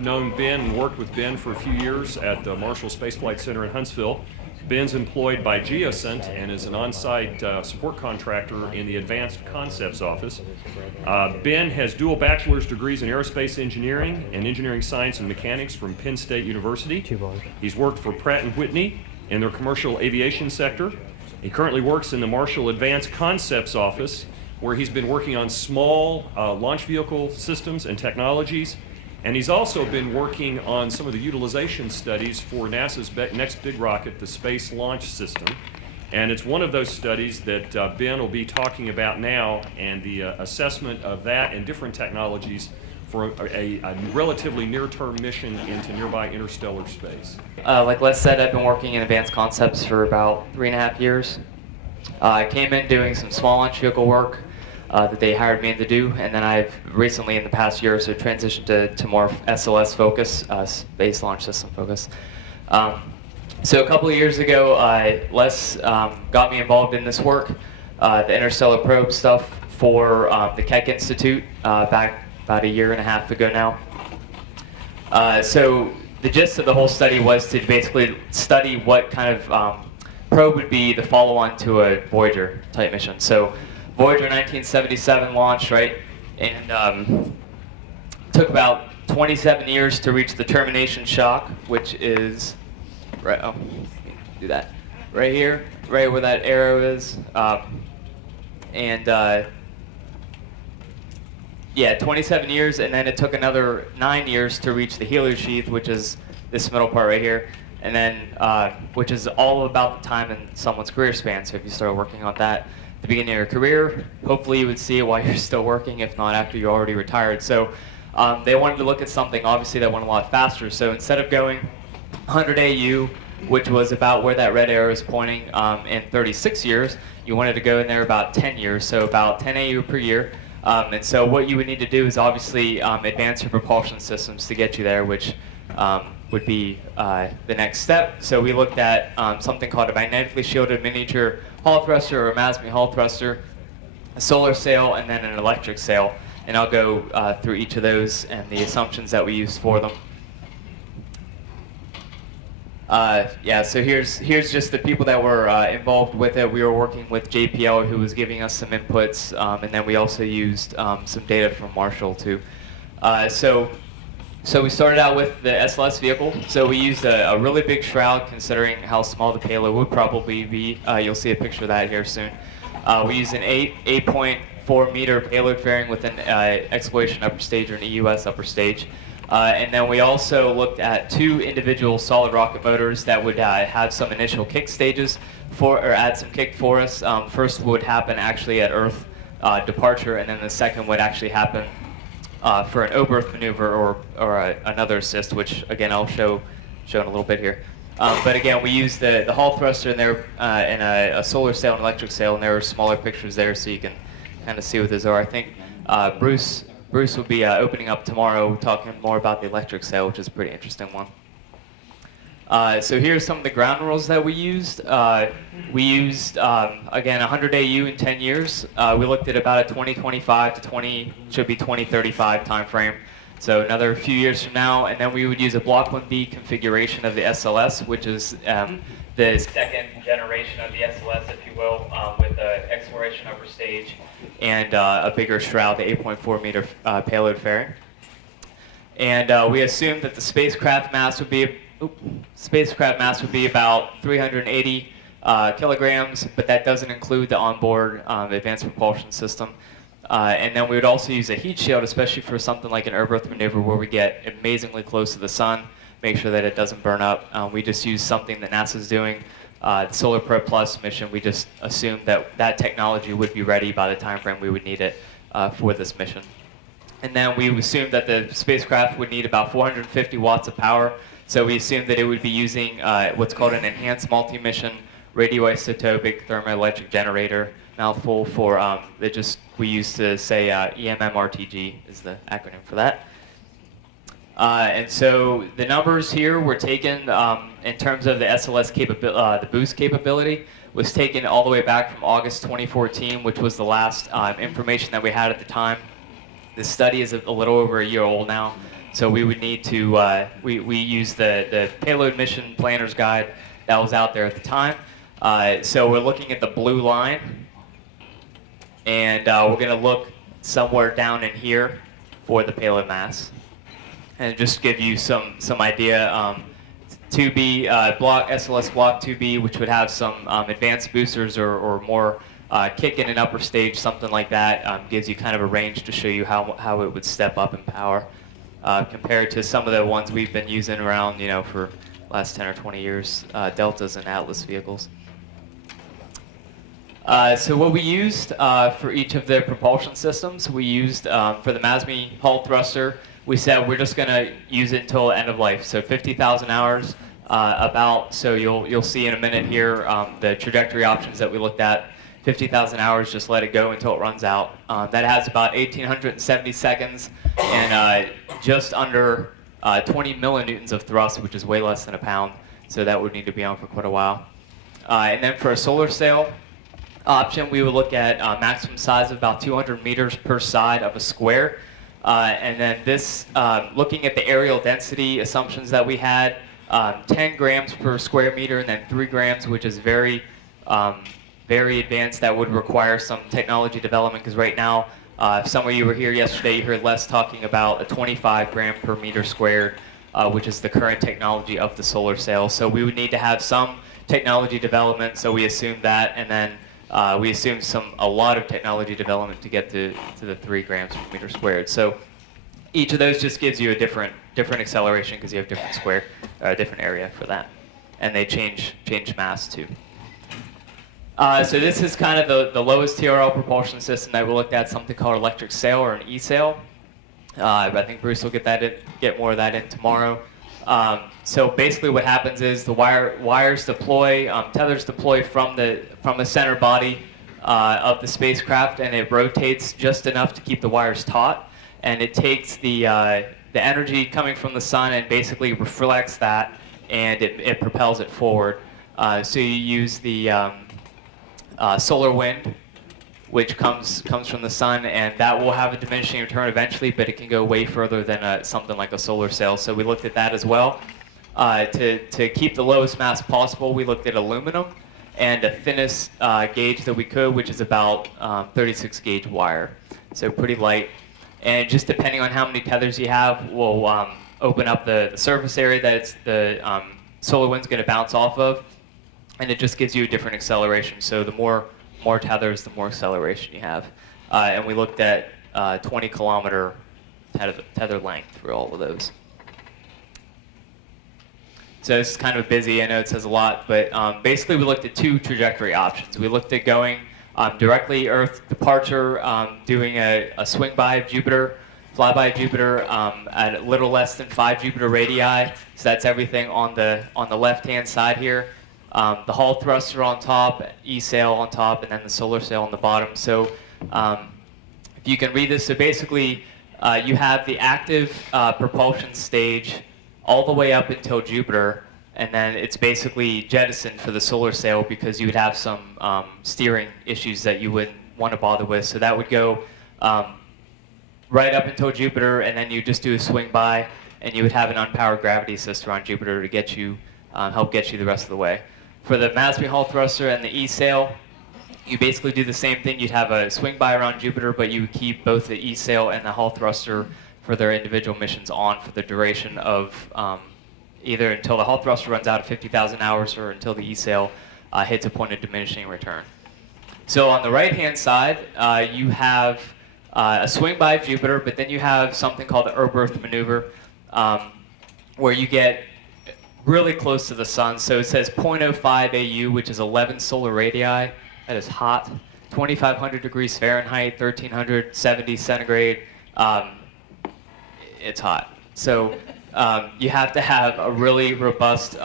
I've known Ben and worked with Ben for a few years at the Marshall Space Flight Center in Huntsville. Ben's employed by Geocent and is an on-site support contractor in the Advanced Concepts Office. Ben has dual bachelor's degrees in aerospace engineering and engineering science and mechanics from Penn State University. He's worked for Pratt & Whitney in their commercial aviation sector. He currently works in the Marshall Advanced Concepts Office, where he's been working on small launch vehicle systems and technologies. And he's also been working on some of the utilization studies for NASA's next big rocket, the Space Launch System. And it's one of those studies that Ben will be talking about now, and the assessment of that and different technologies for a relatively near-term mission into nearby interstellar space. Like Les said, I've been working in advanced concepts for about 3.5 years. I came in doing some small launch vehicle work that they hired me in to do, and then I've recently, in the past year or so, transitioned to more SLS focus, Space Launch System focus. So a couple of years ago, Les got me involved in this work, the Interstellar Probes stuff for the Keck Institute back about 1.5 years ago now. So the gist of the whole study was to basically study what kind of probe would be the follow-on to a Voyager type mission. So Voyager 1977 launched, right, and took about 27 years to reach the termination shock, which is right. Oh, do that right here, right where that arrow is, yeah, 27 years, and then it took another 9 years to reach the heliosheath, which is this middle part right here, and then which is all about the time in someone's career span. So if you start working on that the beginning of your career, hopefully you would see it while you're still working, if not after you're already retired. So they wanted to look at something, obviously, that went a lot faster. So instead of going 100 AU, which was about where that red arrow is pointing, in 36 years, you wanted to go in there about 10 years, so about 10 AU per year. And so what you would need to do is obviously advance your propulsion systems to get you there, which would be the next step. So we looked at something called a magnetically shielded miniature hall thruster, or a MASME hall thruster, a solar sail, and then an electric sail. And I'll go through each of those and the assumptions that we used for them. Yeah, so here's just the people that were involved with it. We were working with JPL, who was giving us some inputs, and then we also used some data from Marshall too. So we started out with the SLS vehicle. So we used a really big shroud, considering how small the payload would probably be. You'll see a picture of that here soon. We used an 8.4 meter payload fairing with an exploration upper stage or an EUS upper stage. And then we also looked at 2 individual solid rocket motors that would have some initial kick stages or add some kick for us. First would happen actually at Earth departure, and then the second would actually happen for an O-berth maneuver or another assist, which again I'll show in a little bit here. But again, we used the hall thruster and a solar sail and electric sail, and there are smaller pictures there so you can kind of see what those are. I think Bruce will be opening up tomorrow, talking more about the electric sail, which is a pretty interesting one. So here's some of the ground rules that we used. We used, again, 100 AU in 10 years. We looked at about a 2025 to 2035 time frame. So another few years from now, and then we would use a Block 1B configuration of the SLS, which is the second generation of the SLS, if you will, with an exploration upper stage and a bigger shroud, the 8.4 meter payload fairing. And we assumed that the spacecraft mass would be about 380 kilograms, but that doesn't include the onboard advanced propulsion system. And then we would also use a heat shield, especially for something like an O-berth maneuver where we get amazingly close to the sun, make sure that it doesn't burn up. We just use something that NASA's doing, the Solar Probe Plus mission. We just assumed that that technology would be ready by the time frame we would need it for this mission. And then we assumed that the spacecraft would need about 450 watts of power. So we assumed that it would be using what's called an enhanced multi-mission radioisotopic thermoelectric generator, mouthful for we used to say EMMRTG is the acronym for that. And so the numbers here were taken in terms of the SLS capability, the boost capability was taken all the way back from August 2014, which was the last information that we had at the time. This study is a little over a year old now. So we would need to, we use the Payload Mission Planner's Guide that was out there at the time. So we're looking at the blue line, and we're going to look somewhere down in here for the payload mass. And just give you some idea, 2B, block, SLS block 2B, which would have some advanced boosters or more kick in an upper stage, something like that, gives you kind of a range to show you how it would step up in power compared to some of the ones we've been using around, for the last 10 or 20 years, Deltas and Atlas vehicles. So what we used for each of the propulsion systems, we used for the MASME hull thruster, we said we're just going to use it until end of life, so 50,000 hours about. So you'll see in a minute here the trajectory options that we looked at. 50,000 hours, just let it go until it runs out. That has about 1,870 seconds and just under 20 millinewtons of thrust, which is way less than a pound. So that would need to be on for quite a while. And then for a solar sail option, we would look at maximum size of about 200 meters per side of a square. And then this, looking at the aerial density assumptions that we had, 10 grams per square meter and then 3 grams, which is very advanced. That would require some technology development because right now, if some of you were here yesterday, you heard Les talking about a 25 gram per meter squared, which is the current technology of the solar sail. So we would need to have some technology development, so we assumed that, and then we assumed a lot of technology development to get to the 3 grams per meter squared. So each of those just gives you a different acceleration because you have different area for that, and they change mass too. So this is kind of the lowest TRL propulsion system that we looked at, something called electric sail or an e-sail. I think Bruce will get more of that in tomorrow. So basically what happens is the wires deploy, tethers deploy from the center body of the spacecraft, and it rotates just enough to keep the wires taut, and it takes the energy coming from the sun and basically reflects that, and it propels it forward. So you use the solar wind, which comes from the sun, and that will have a diminishing return eventually, but it can go way further than something like a solar sail. So we looked at that as well. To keep the lowest mass possible, we looked at aluminum and the thinnest gauge that we could, which is about 36 gauge wire. So pretty light. And just depending on how many tethers you have, we'll open up the surface area that the solar wind's going to bounce off of, and it just gives you a different acceleration. So the more tethers, the more acceleration you have. And we looked at 20 kilometer tether length for all of those. So it's kind of busy. I know it says a lot, but basically we looked at 2 trajectory options. We looked at going directly Earth departure, doing a swing by of Jupiter, flyby of Jupiter at a little less than 5 Jupiter radii. So that's everything on the left-hand side here. The hull thruster on top, E-sail on top, and then the solar sail on the bottom. So if you can read this, so basically you have the active propulsion stage all the way up until Jupiter, and then it's basically jettisoned for the solar sail because you would have some steering issues that you wouldn't want to bother with. So that would go right up until Jupiter, and then you just do a swing by, and you would have an unpowered gravity sister on Jupiter to get you, help get you the rest of the way. For the MASME hull thruster and the E-sail, you basically do the same thing. You'd have a swing by around Jupiter, but you would keep both the E-sail and the hull thruster for their individual missions on for the duration of either until the hull thruster runs out at 50,000 hours or until the E-sail hits a point of diminishing return. So on the right-hand side, you have a swing by of Jupiter, but then you have something called the Earth maneuver, where you get really close to the sun. So it says 0.05 AU, which is 11 solar radii. That is hot. 2,500 degrees Fahrenheit, 1,370 centigrade. It's hot. So you have to have a really robust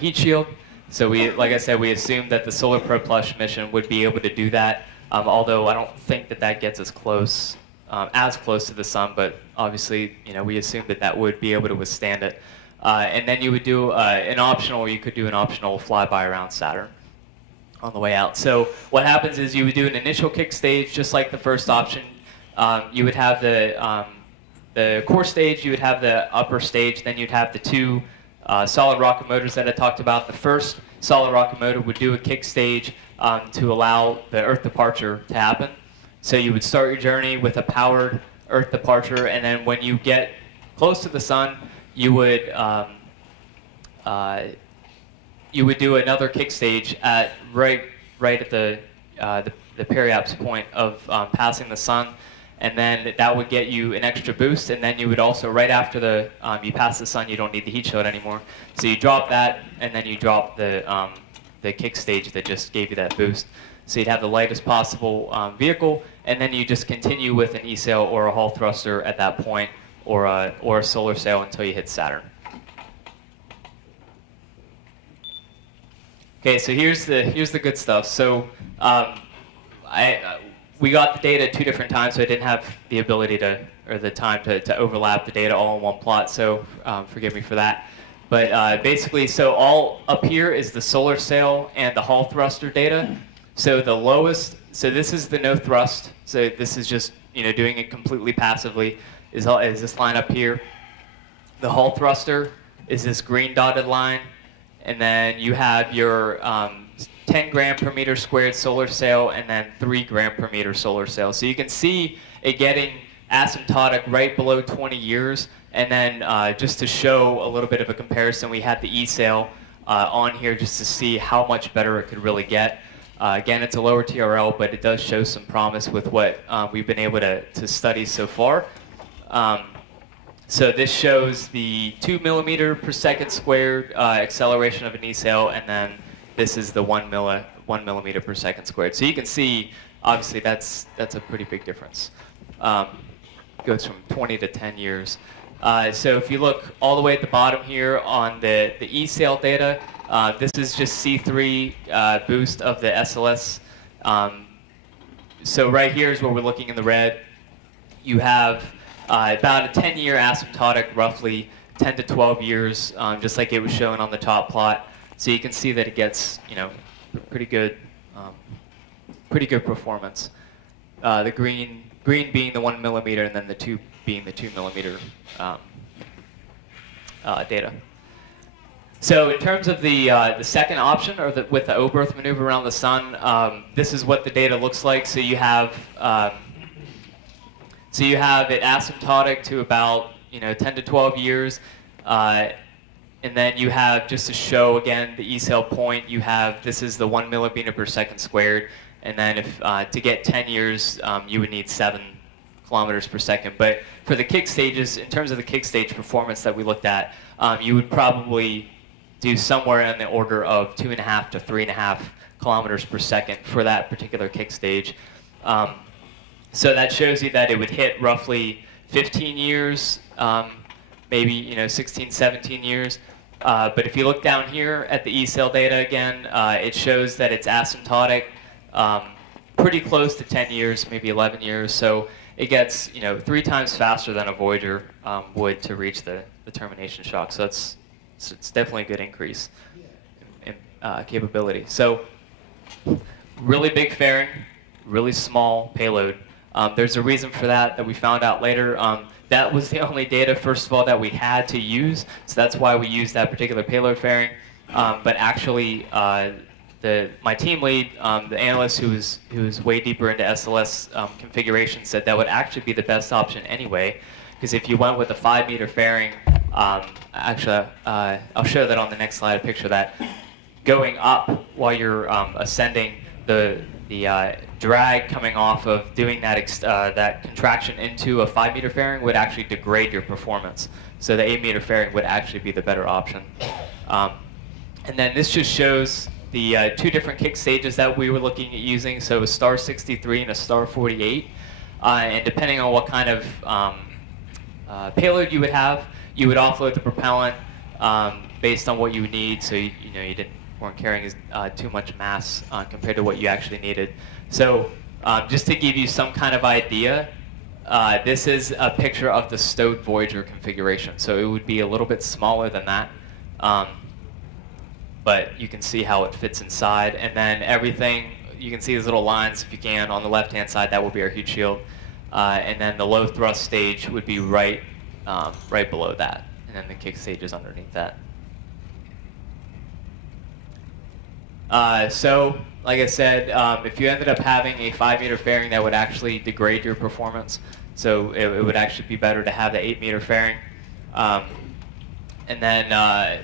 heat shield. So like I said, we assumed that the Solar Propulsion mission would be able to do that. Although I don't think that gets us close, as close to the sun, but obviously, we assumed that would be able to withstand it. And then you would do you could do an optional flyby around Saturn on the way out. So what happens is you would do an initial kick stage, just like the first option. You would have the the core stage, you would have the upper stage, then you'd have the two solid rocket motors that I talked about. The first solid rocket motor would do a kick stage to allow the Earth departure to happen. So you would start your journey with a powered Earth departure, and then when you get close to the sun, you would do another kick stage at right at the periapse point of passing the sun, and then that would get you an extra boost. And then you would also, right after you pass the sun, you don't need the heat shield anymore. So you drop that, and then you drop the kick stage that just gave you that boost. So you'd have the lightest possible vehicle, and then you just continue with an E-sail or a Hall thruster at that point, or a solar sail until you hit Saturn. Okay, so here's the good stuff. So we got the data at 2 different times, so I didn't have the ability or the time to overlap the data all in one plot. So forgive me for that. But basically, so all up here is the solar sail and the Hall thruster data. So the lowest, so this is the no thrust. So this is just doing it completely passively. Is this line up here? The Hall thruster is this green dotted line. And then you have your 10 gram per meter squared solar sail, and then 3 gram per meter solar sail. So you can see it getting asymptotic right below 20 years. And then just to show a little bit of a comparison, we had the E-sail on here just to see how much better it could really get. Again, it's a lower TRL, but it does show some promise with what we've been able to study so far. So this shows the 2 millimeter per second squared acceleration of an E-sail, and then this is the 1 millimeter per second squared. So you can see, obviously, that's a pretty big difference. Goes from 20 to 10 years. So if you look all the way at the bottom here on the E-sail data, this is just C3 boost of the SLS. So right here is where we're looking in the red. You have about a 10-year asymptotic, roughly 10 to 12 years, just like it was shown on the top plot. So you can see that it gets, pretty good performance. The green being the 1 millimeter, and then the 2 being the 2 millimeter data. So in terms of the second option, or with the O-berth maneuver around the sun, this is what the data looks like. So you have it asymptotic to about 10 to 12 years, and then you have, just to show again the E-sail point, you have, this is the 1 millimeter per second squared, and then if to get 10 years, you would need 7 kilometers per second. But for the kick stages, in terms of the kick stage performance that we looked at, you would probably do somewhere in the order of 2.5 to 3.5 kilometers per second for that particular kick stage. So that shows you that it would hit roughly 15 years, maybe 16, 17 years. But if you look down here at the E-sail data again, it shows that it's asymptotic, pretty close to 10 years, maybe 11 years. So it gets 3 times faster than a Voyager would to reach the termination shock. So it's definitely a good increase in capability. So really big fairing, really small payload. There's a reason for that we found out later. That was the only data, first of all, that we had to use, so that's why we used that particular payload fairing. But actually, my team lead, the analyst who was way deeper into SLS configuration, said that would actually be the best option anyway, because if you went with a 5-meter fairing, actually, I'll show that on the next slide, a picture of that. Going up while you're ascending, the drag coming off of doing that contraction into a 5-meter fairing would actually degrade your performance. So the 8-meter fairing would actually be the better option. And then this just shows the 2 different kick stages that we were looking at using. So a star 63 and a star 48. And depending on what kind of payload you would have, you would offload the propellant based on what you would need. So you weren't carrying too much mass compared to what you actually needed. So just to give you some kind of idea, this is a picture of the stowed Voyager configuration. So it would be a little bit smaller than that. But you can see how it fits inside. And then everything, you can see these little lines, if you can, on the left-hand side, that will be our heat shield. and then the low thrust stage would be right below that, and then the kick stage is underneath that. So, like I said, if you ended up having a 5-meter fairing, that would actually degrade your performance. So it would actually be better to have the 8-meter fairing. And then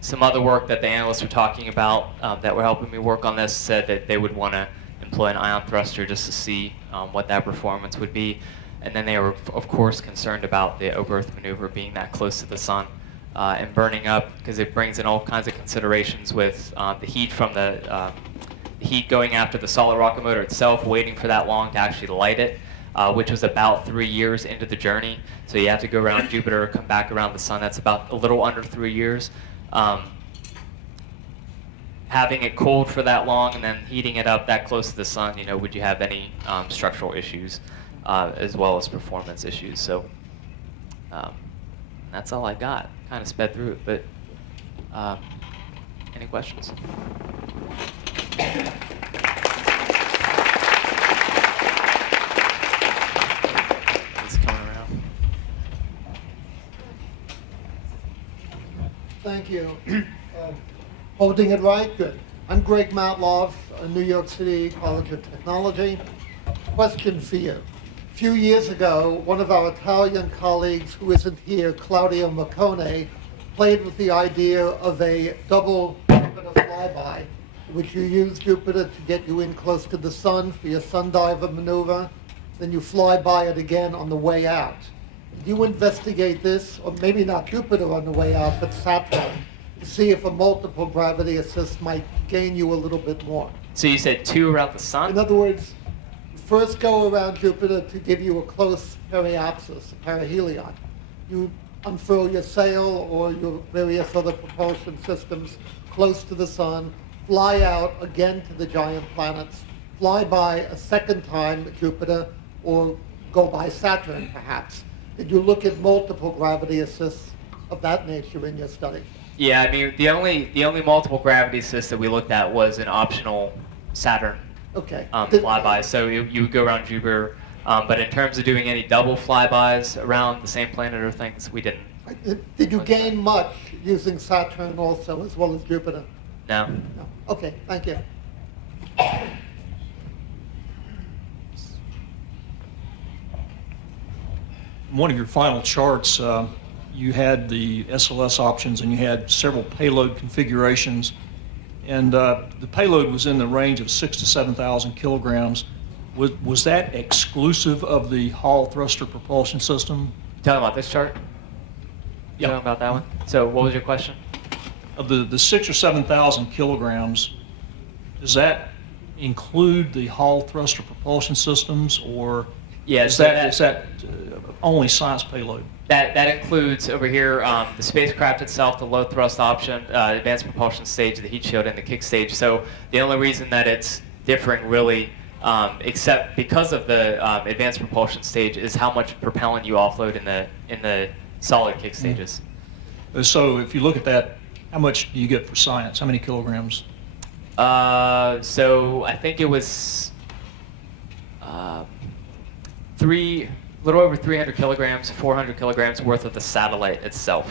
some other work that the analysts were talking about that were helping me work on this said that they would want to employ an ion thruster just to see what that performance would be. And then they were, of course, concerned about the over-Earth maneuver being that close to the sun and burning up, because it brings in all kinds of considerations with the heat from the heat going after the solid rocket motor itself, waiting for that long to actually light it, which was about 3 years into the journey. So you have to go around Jupiter, come back around the sun. That's about a little under 3 years. Having it cold for that long and then heating it up that close to the sun, would you have any structural issues as well as performance issues? So that's all I got. Kind of sped through it, but any questions? It's coming around. Thank you. Holding it right? Good. I'm Greg Matloff, New York City College of Technology. Question for you. A few years ago, one of our Italian colleagues who isn't here, Claudio Maccone, played with the idea of a double Jupiter flyby, which you use Jupiter to get you in close to the sun for your sun diver maneuver, then you fly by it again on the way out. Did you investigate this, or maybe not Jupiter on the way out, but Saturn, to see if a multiple gravity assist might gain you a little bit more? So you said 2 around the sun? In other words, first go around Jupiter to give you a close periapsis, a perihelion. You unfurl your sail or your various other propulsion systems close to the sun, fly out again to the giant planets, fly by a second time Jupiter, or go by Saturn perhaps. Did you look at multiple gravity assists of that nature in your study? Yeah, I mean, the only multiple gravity assist that we looked at was an optional Saturn Okay. flyby. So you would go around Jupiter, but in terms of doing any double flybys around the same planet or things, we didn't. Did you gain much using Saturn also, as well as Jupiter? No. No. Okay, thank you. One of your final charts, you had the SLS options and you had several payload configurations. And the payload was in the range of 6,000 to 7,000 kilograms. Was that exclusive of the Hall thruster propulsion system? Talking about this chart? Yeah. Talking about that one? So what was your question? Of the 6,000 or 7,000 kilograms, does that include the Hall thruster propulsion systems, or Yeah, is so that only science payload? That includes over here the spacecraft itself, the low thrust option, advanced propulsion stage, the heat shield, and the kick stage. So the only reason that it's differing really, except because of the advanced propulsion stage, is how much propellant you offload in the solid kick stages. So if you look at that, how much do you get for science? How many kilograms? So I think it was little over 300 kilograms, 400 kilograms worth of the satellite itself.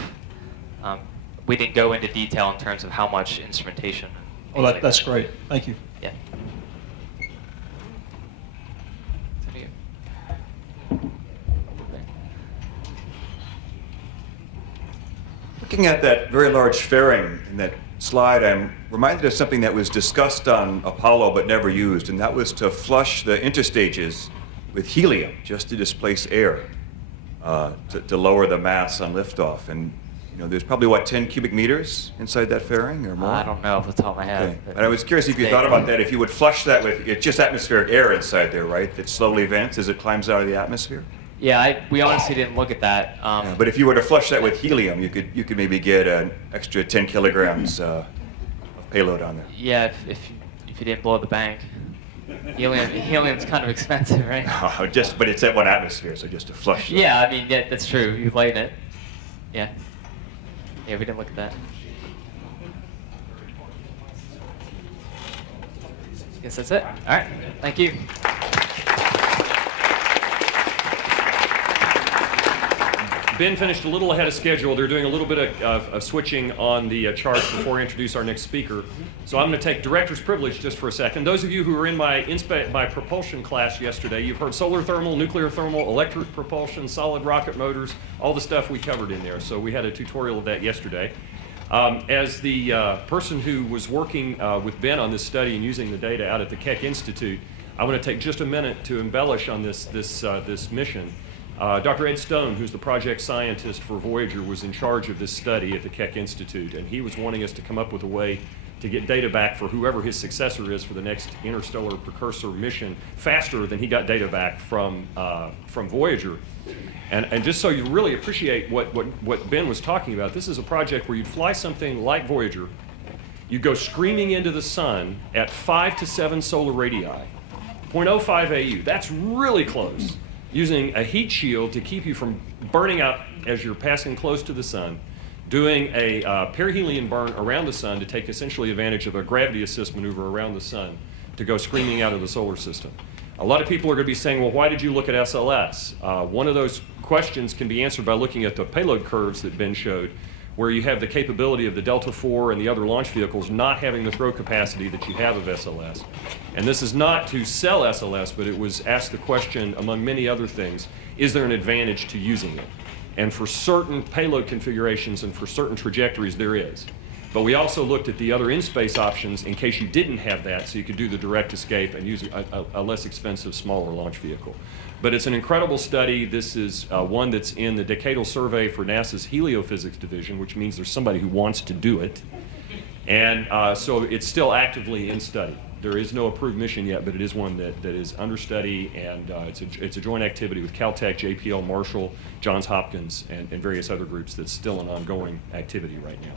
We didn't go into detail in terms of how much instrumentation. Oh, that's great. Thank you. Yeah. Looking at that very large fairing in that slide, I'm reminded of something that was discussed on Apollo but never used, and that was to flush the interstages with helium just to displace air, to lower the mass on liftoff. And there's probably 10 cubic meters inside that fairing or more? I don't know off the top of my head. Okay. But I was curious if you thought about that, if you would flush that with it's just atmospheric air inside there, right? That slowly vents as it climbs out of the atmosphere? Yeah, we honestly didn't look at that. Yeah, but if you were to flush that with helium, you could maybe get an extra 10 kilograms of payload on there. Yeah, if you didn't blow the bank. Helium's kind of expensive, right? But it's at 1 atmosphere, so just to flush. Yeah, I mean, yeah, that's true. You lighten it. Yeah. Yeah, we didn't look at that. Guess that's it. All right. Thank you. Ben finished a little ahead of schedule. They're doing a little bit of switching on the charts before I introduce our next speaker. So I'm going to take director's privilege just for a second. Those of you who were in my propulsion class yesterday, you've heard solar thermal, nuclear thermal, electric propulsion, solid rocket motors, all the stuff we covered in there. So we had a tutorial of that yesterday. As the person who was working with Ben on this study and using the data out at the Keck Institute, I want to take just a minute to embellish on this mission. Dr. Ed Stone, who's the project scientist for Voyager, was in charge of this study at the Keck Institute, and he was wanting us to come up with a way to get data back for whoever his successor is for the next interstellar precursor mission faster than he got data back from Voyager. And just so you really appreciate what Ben was talking about, this is a project where you'd fly something like Voyager, you go screaming into the sun at 5 to 7 solar radii, 0.05 AU. That's really close. Using a heat shield to keep you from burning up as you're passing close to the sun, doing a perihelion burn around the sun to take essentially advantage of a gravity assist maneuver around the sun to go screaming out of the solar system. A lot of people are going to be saying, well, why did you look at SLS? One of those questions can be answered by looking at the payload curves that Ben showed, where you have the capability of the Delta IV and the other launch vehicles not having the throw capacity that you have of SLS. And this is not to sell SLS, but it was asked the question, among many other things, is there an advantage to using it? And for certain payload configurations and for certain trajectories, there is. But we also looked at the other in-space options in case you didn't have that, so you could do the direct escape and use a less expensive, smaller launch vehicle. But it's an incredible study. This is one that's in the decadal survey for NASA's heliophysics division, which means there's somebody who wants to do it. And so it's still actively in study. There is no approved mission yet, but it is one that is under study, and it's a joint activity with Caltech, JPL, Marshall, Johns Hopkins, and various other groups that's still an ongoing activity right now.